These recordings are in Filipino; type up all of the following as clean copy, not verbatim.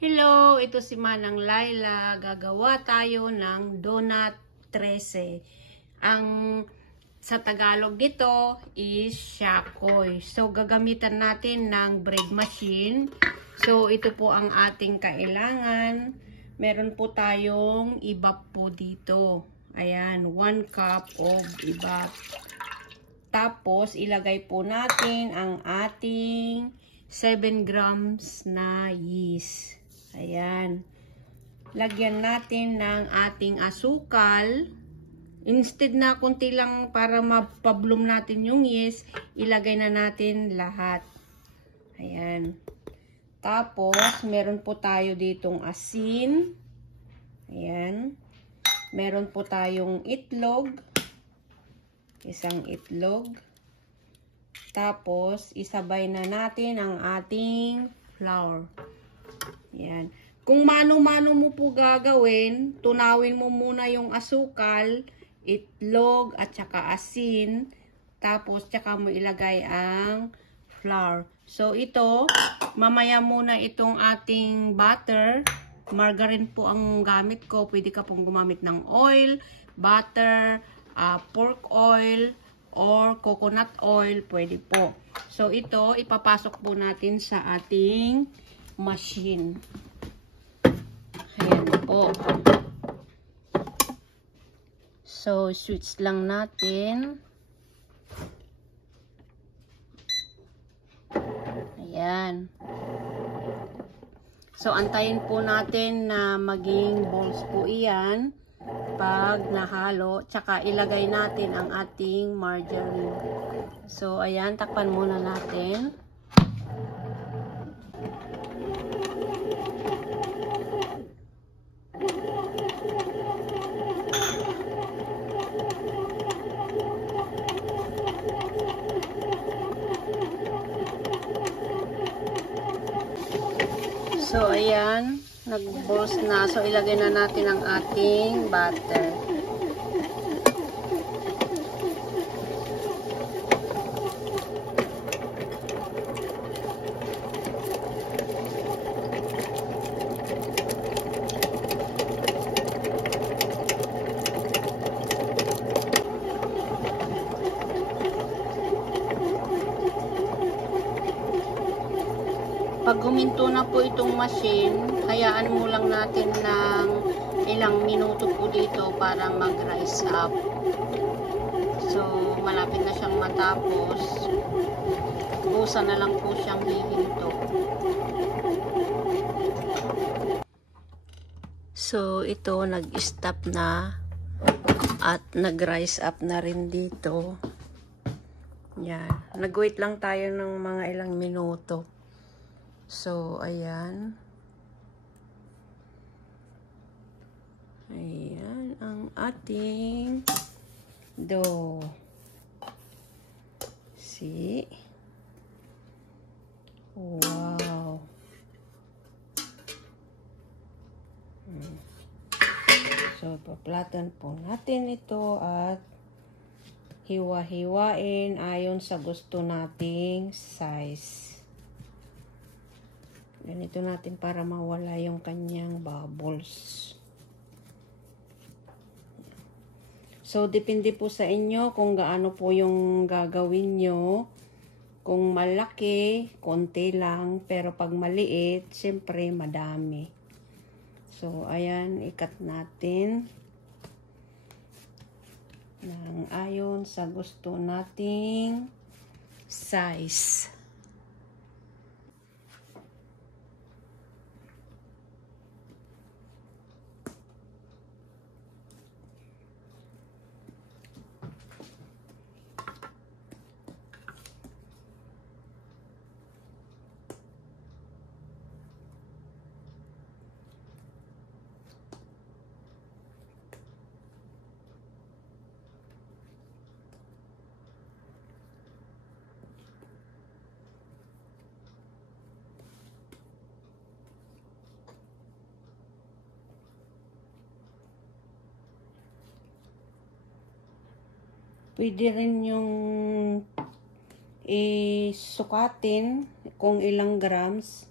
Hello, ito si Manang Laila. Gagawa tayo ng donut 13. Ang sa Tagalog dito is shakoy. So, gagamitan natin ng bread machine. So, ito po ang ating kailangan. Meron po tayong ibap po dito. Ayan, 1 cup of ibap. Tapos, ilagay po natin ang ating 7 grams na yeast. Ayan. Lagyan natin ng ating asukal. Instead na kunti lang para mapablom natin yung yeast, ilagay na natin lahat. Ayan. Tapos, meron po tayo ditong asin. Ayan. Meron po tayong itlog. Isang itlog. Tapos, isabay na natin ang ating flour. Yan. Kung mano-mano mo po gagawin, tunawin mo muna yung asukal, itlog, at saka asin. Tapos, tsaka mo ilagay ang flour. So, ito, mamaya muna itong ating butter. Margarine po ang gamit ko. Pwede ka pong gumamit ng oil, butter, pork oil, or coconut oil. Pwede po. So, ito, ipapasok po natin sa ating machine. Ayan po. So, switch lang natin. Ayan. So, antayin po natin na maging balls po iyan. Pag nahalo, tsaka ilagay natin ang ating margarine. So, ayan, takpan muna natin. So, ayan, nag-balls na. So, ilagay na natin ang ating butter. Pag huminto na po itong machine, hayaan mo lang natin ng ilang minuto po dito para mag-rise up. So, malapit na siyang matapos. Busa na lang po siyang hihinto. So, ito nag-stop na at nag-rise up na rin dito. Yan. Nag-wait lang tayo ng mga ilang minuto. So, ayan. Ayan ang ating dough. See? Wow. So, paplatan po natin ito at hiwa-hiwain ayon sa gusto nating size. Ganito natin para mawala yung kanyang bubbles. So, depende po sa inyo kung gaano po yung gagawin nyo. Kung malaki, konti lang. Pero pag maliit, siyempre madami. So, ayan, ikat natin ng ayon sa gusto nating size. Pwede rin yung isukatin kung ilang grams.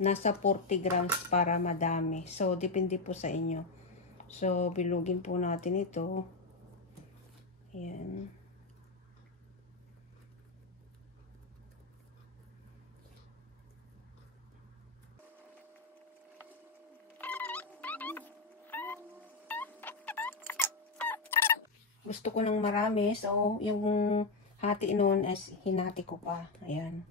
nasa 40 grams para madami. So, depende po sa inyo. So, bilugin po natin ito. Ayan. Gusto ko ng marami. So, yung hati noon is hinati ko pa. Ayan.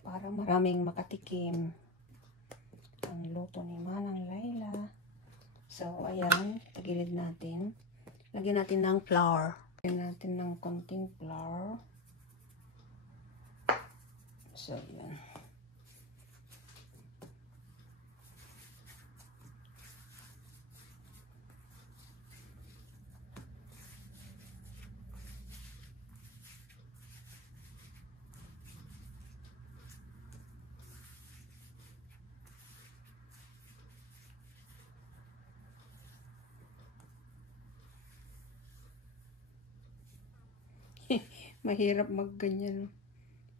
Para maraming makatikim ang luto ni Manang Laila. So, ayan. Tagilid natin. Lagyan natin ng flour. Lagyan natin ng konting flour. So, ayan. Mahirap magganyan,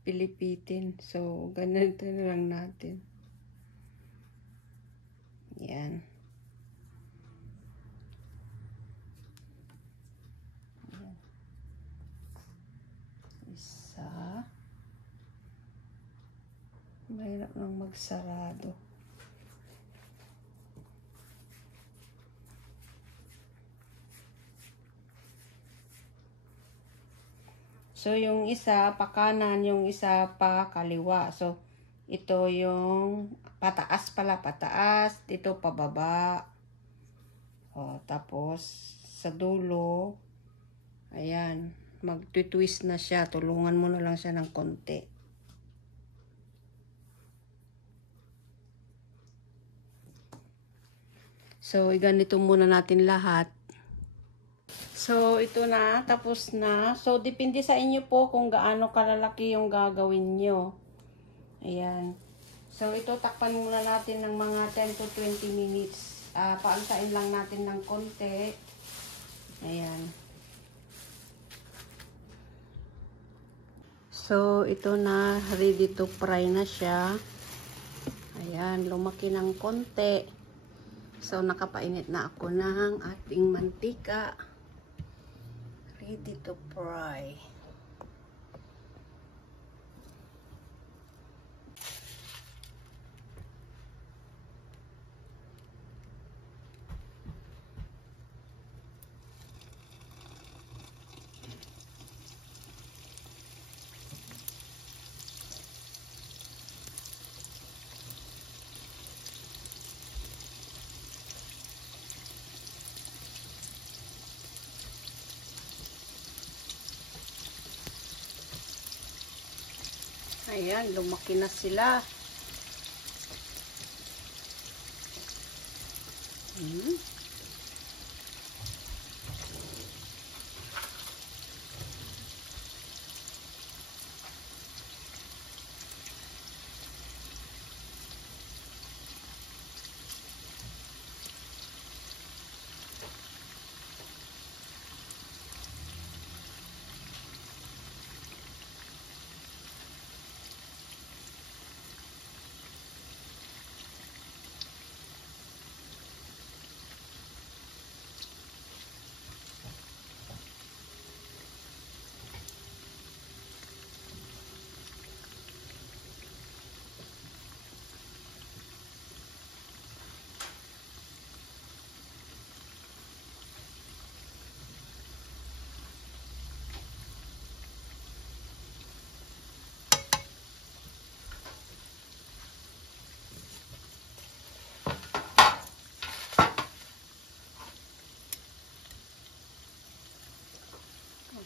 pilipitin. So, ganito na lang natin. Yan. Yan. Isa. Mahirap lang magsarado. So, yung isa pa kanan, yung isa pa kaliwa. So, ito yung pataas pala, pataas. Dito pababa. O, tapos, sa dulo, ayan, mag-twist na siya. Tulungan mo na lang siya ng konti. So, ganito muna natin lahat. So, ito na. Tapos na. So, depende sa inyo po kung gaano kalalaki yung gagawin nyo. Ayan. So, ito takpan muna natin ng mga 10 to 20 minutes. Paansain lang natin ng konti. Ayan. So, ito na. Ready to fry na siya. Ayan. Lumaki ng konti. So, nakapainit na ako ng ating mantika. Ready to fry. Ayan, lumaki na sila.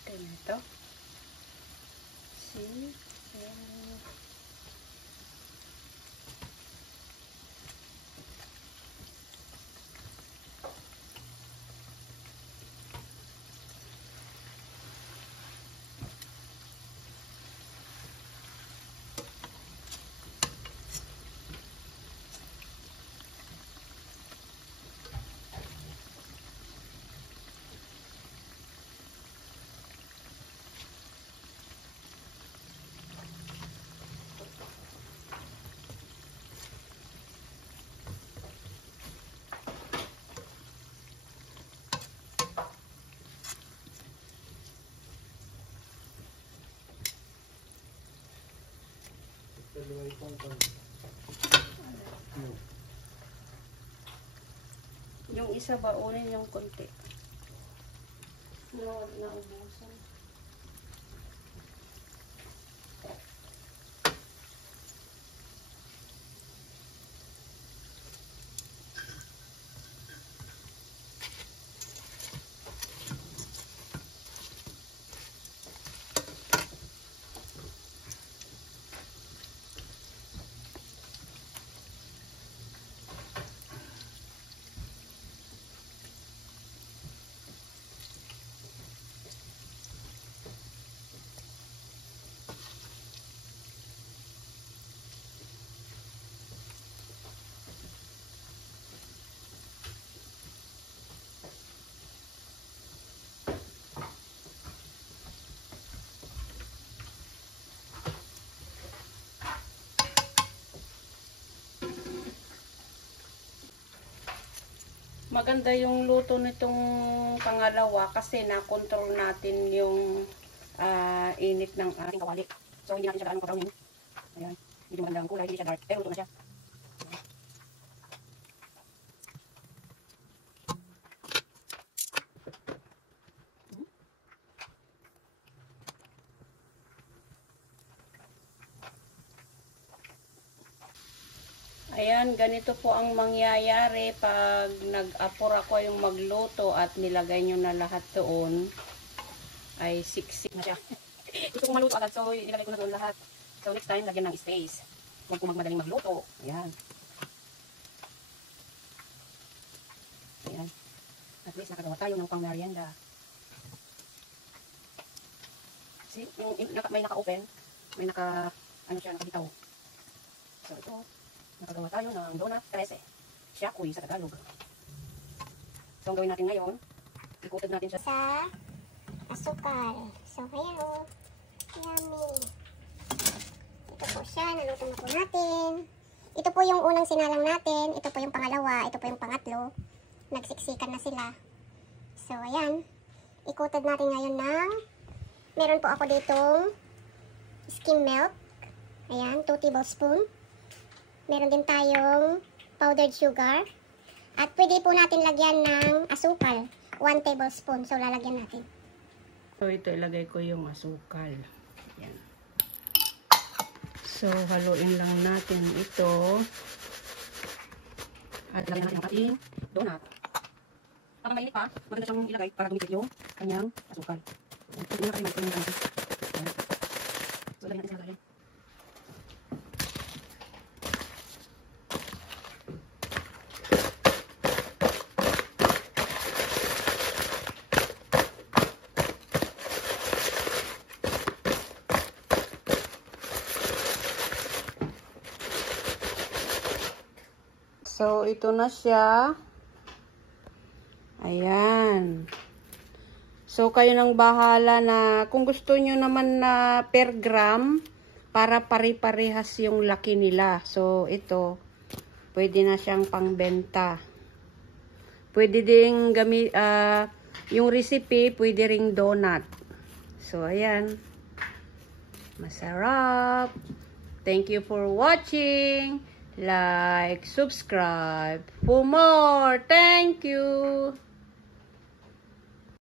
Okay na ito. See? Ayan. Yung isa baunin yung konti. No, naubusan. Maganda yung luto nitong pangalawa kasi na-control natin yung init ng ating kawali. So, hindi natin siya gaano kabrownin. Ayan. Medyo maganda ang kulay. Hindi siya dark. Pero luto na siya. Ayan, ganito po ang mangyayari pag nag-apor ako yung magluto at nilagay nyo na lahat doon. Ay, siksik na siya. Gusto kong maluto agad, so nilagay ko na doon lahat. So, next time, lagyan ng space. Huwag ko magmadaling magluto. Ayan. Ayan. At least, nakagawa tayo ng pang-merienda. See, may naka-open. May nakabitaw. So, ito. Nakagawa tayo ng donut 13. Shakoy sa Tagalog. So, ang gawin natin ngayon, ikutin natin siya sa asukal. So, ayan o. Yummy. Ito po siya. Naluto na po natin. Ito po yung unang sinalang natin. Ito po yung pangalawa. Ito po yung pangatlo. Nagsiksikan na sila. So, ayan. Ikutin natin ngayon ng meron po ako ditong skim milk. Ayan, 2 tablespoon. Meron din tayong powdered sugar. At pwede po natin lagyan ng asukal. 1 tablespoon. So, lalagyan natin. So, ito ilagay ko yung asukal. Yan. So, haluin lang natin ito. At lagyan natin ang ating donut. Para mainit pa, maganda siyang ilagay para gumikit yung kanyang asukal. Hindi na kayo magpapalagay natin. So, lagyan natin sa lagay. So, ito na siya. Ayan. So, kayo nang bahala na kung gusto nyo naman na per gram para pare-parehas yung laki nila. So, ito, pwede na siyang pangbenta. Pwede ding yung recipe, pwede ring donut. So, ayan. Masarap. Thank you for watching. Like, subscribe for more. Thank you.